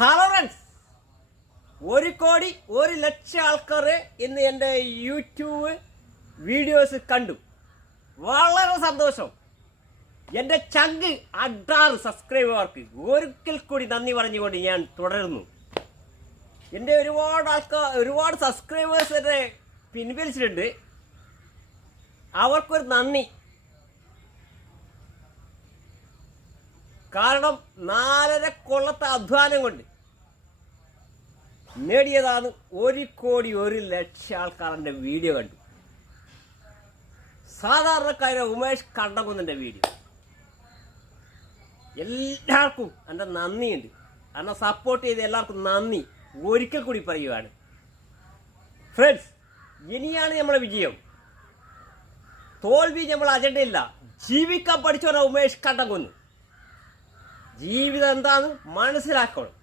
Hello ഒരു കോടി ഒരു ലക്ഷം ആൾക്കാർ ഇന്ന് എന്റെ യൂട്യൂബ് വീഡിയോസ് കണ്ടു. വളരെ സന്തോഷം. എന്റെ ചങ്ക് അഡാറ് സബ്സ്ക്രൈബർക്ക് ഒരിക്കൽ കൂടി നന്ദി പറഞ്ഞുകൊണ്ട് ഞാൻ തുടരുന്നു. എന്റെ ഒരുപാട് ആൾക്കാർ ഒരുപാട് സബ്സ്ക്രൈബേഴ്സ് എന്നെ പിൻവലിച്ചിട്ടുണ്ട്. അവർക്കൊരു നന്ദി. കാരണം നാലര കൊള്ളത്തെ അധ്വാനം കൊണ്ട് നേടിയതാണ് ഒരു കോടി ഒരു ലക്ഷം ആൾക്കാരന്റെ വീഡിയോ കണ്ടു. സാധാരണക്കാരെ ഉമേഷ് കണ്ടകുന്നതിന്റെ വീഡിയോ. എല്ലാവർക്കും എന്റെ നന്ദിയുണ്ട്. എന്നെ സപ്പോർട്ട് ചെയ്ത എല്ലാവർക്കും നന്ദി. ഒരിക്കൽ കൂടി പറയുവാണ്. ഫ്രണ്ട്സ് ഇനിയാണ് നമ്മുടെ വിജയം. തോൽവി നമ്മൾ അജണ്ടയില്ല ജീവിക്കാൻ പഠിച്ചവരെ ഉമേഷ് കണ്ടകുന്നു. ജീവിതം എന്താന്ന് മനസ്സിലാക്കണം.